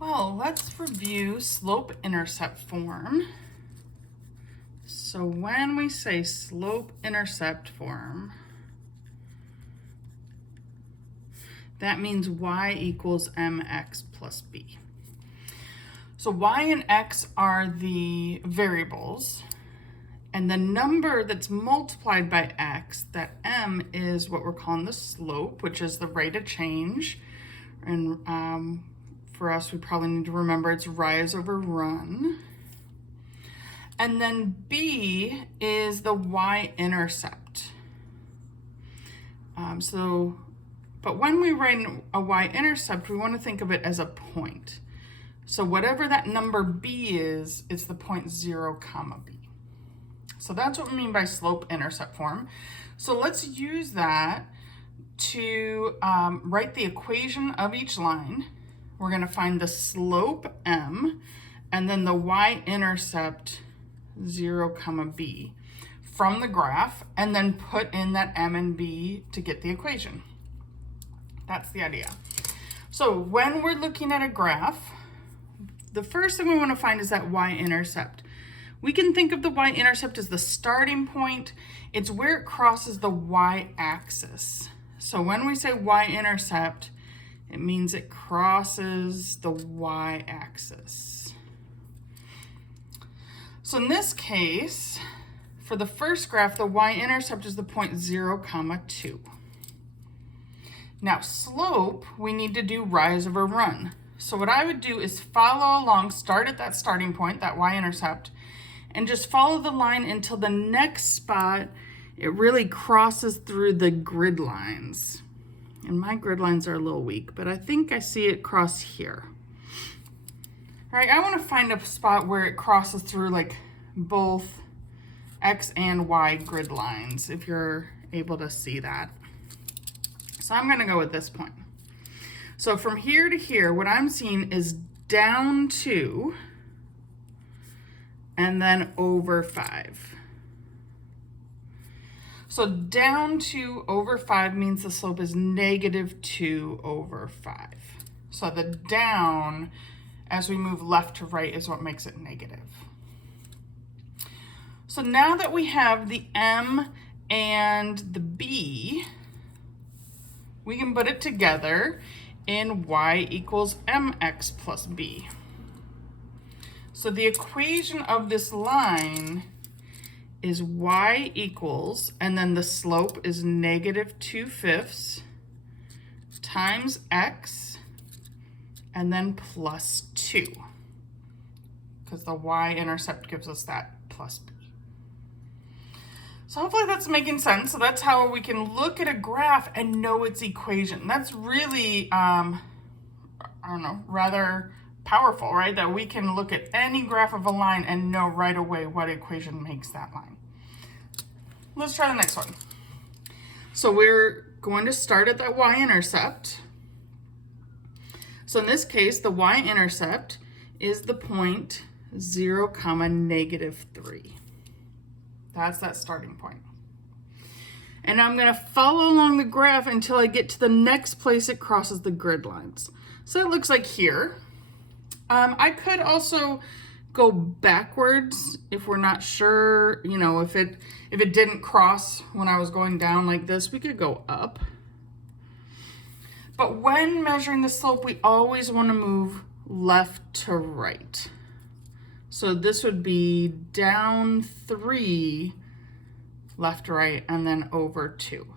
Well, let's review slope-intercept form. So when we say slope-intercept form, that means y equals mx plus b. So y and x are the variables, and the number that's multiplied by x, that m, is what we're calling the slope, which is the rate of change. And for us, we probably need to remember it's rise over run. And then b is the y-intercept. But when we write a y-intercept, we want to think of it as a point. So whatever that number b is, it's the point 0, comma b. So that's what we mean by slope-intercept form. So let's use that to write the equation of each line. We're going to find the slope m and then the y-intercept 0, comma b from the graph, and then put in that m and b to get the equation. That's the idea. So when we're looking at a graph, the first thing we want to find is that y-intercept. We can think of the y-intercept as the starting point. It's where it crosses the y-axis. So when we say y-intercept, it means it crosses the y-axis. So in this case, for the first graph, the y-intercept is the point 0, comma 2. Now slope, we need to do rise over run. So what I would do is follow along, start at that starting point, that y-intercept, and just follow the line until the next spot it really crosses through the grid lines. And my grid lines are a little weak, but I think I see it cross here. All right, I want to find a spot where it crosses through like both X and Y grid lines, if you're able to see that. So I'm going to go with this point. So from here to here, what I'm seeing is down 2 and then over 5. So down 2 over 5 means the slope is negative 2 over 5. So the down, as we move left to right, is what makes it negative. So now that we have the m and the b, we can put it together in y equals mx plus b. So the equation of this line is y equals, and then the slope is negative 2/5 times x, and then plus 2, because the y-intercept gives us that plus b. So hopefully that's making sense. So that's how we can look at a graph and know its equation. That's really, rather powerful, right? That we can look at any graph of a line and know right away what equation makes that line. Let's try the next one. So we're going to start at that y-intercept. So in this case, the y-intercept is the point 0, comma negative 3. That's that starting point. And I'm going to follow along the graph until I get to the next place it crosses the grid lines. So it looks like here. I could also go backwards if we're not sure, if it didn't cross when I was going down like this, we could go up. But when measuring the slope, we always want to move left to right. So this would be down 3, left to right, and then over 2.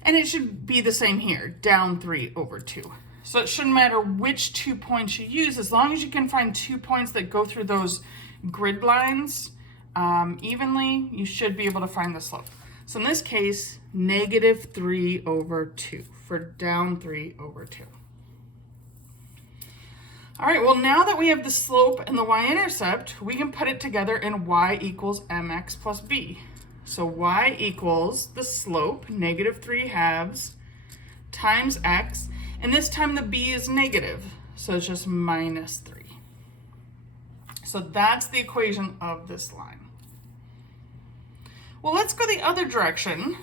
And it should be the same here, down 3 over 2. So it shouldn't matter which 2 points you use, as long as you can find 2 points that go through those grid lines evenly, you should be able to find the slope. So in this case, negative 3 over 2 for down 3 over 2. All right, well, now that we have the slope and the y-intercept, we can put it together in y equals mx plus b. So y equals the slope, negative 3/2, times x, and this time the b is negative, so it's just minus 3. So that's the equation of this line. Well, let's go the other direction.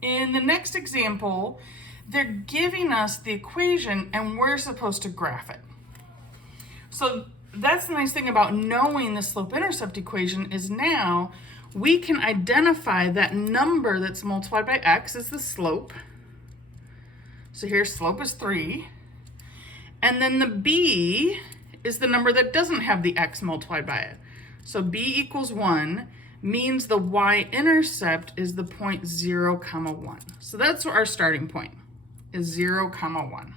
In the next example, they're giving us the equation and we're supposed to graph it. So that's the nice thing about knowing the slope-intercept equation is now we can identify that number that's multiplied by x is the slope. So here slope is 3. And then the b is the number that doesn't have the x multiplied by it. So b equals 1 means the y-intercept is the point 0, 1. So that's our starting point, is 0, 1.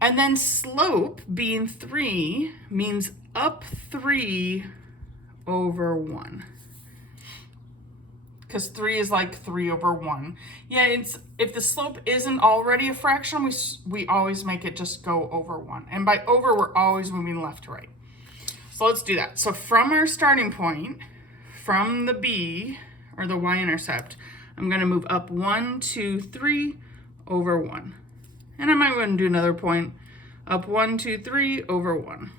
And then slope being 3 means up 3 over 1. Because 3 is like 3 over 1. Yeah, it's if the slope isn't already a fraction, we always make it just go over 1. And by over, we're always moving left to right. So let's do that. So from our starting point, from the b, or the y-intercept, I'm going to move up 1, 2, 3 over 1. And I might want to do another point, up 1, 2, 3 over 1.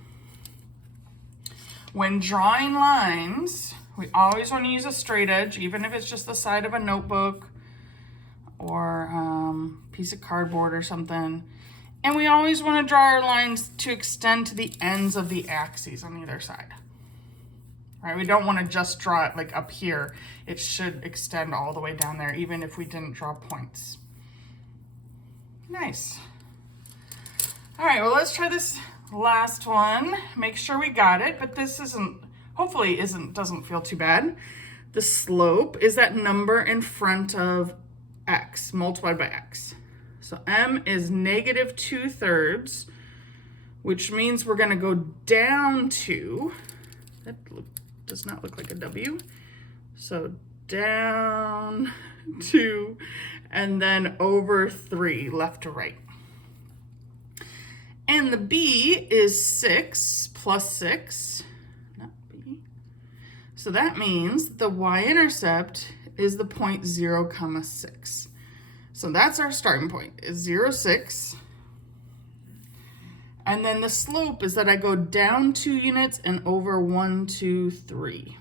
When drawing lines, we always want to use a straight edge, even if it's just the side of a notebook or piece of cardboard or something. And we always want to draw our lines to extend to the ends of the axes on either side. Right? We don't want to just draw it like up here. It should extend all the way down there, even if we didn't draw points. Nice. All right, well, let's try this last one. Make sure we got it, but this hopefully doesn't feel too bad. The slope is that number in front of x multiplied by x. So m is negative 2/3, which means we're going to go down 2. That does not look like a W. So down 2, and then over 3, left to right. And the b is 6 plus 6, not b. So that means the y-intercept is the point 0, 6. So that's our starting point, is 0, 6. And then the slope is that I go down 2 units and over 1, 2, 3.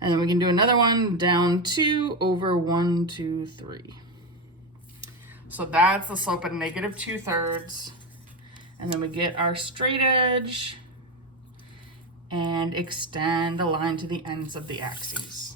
And then we can do another one, down 2 over 1, 2, 3. So that's the slope of negative 2/3. And then we get our straight edge and extend a line to the ends of the axes.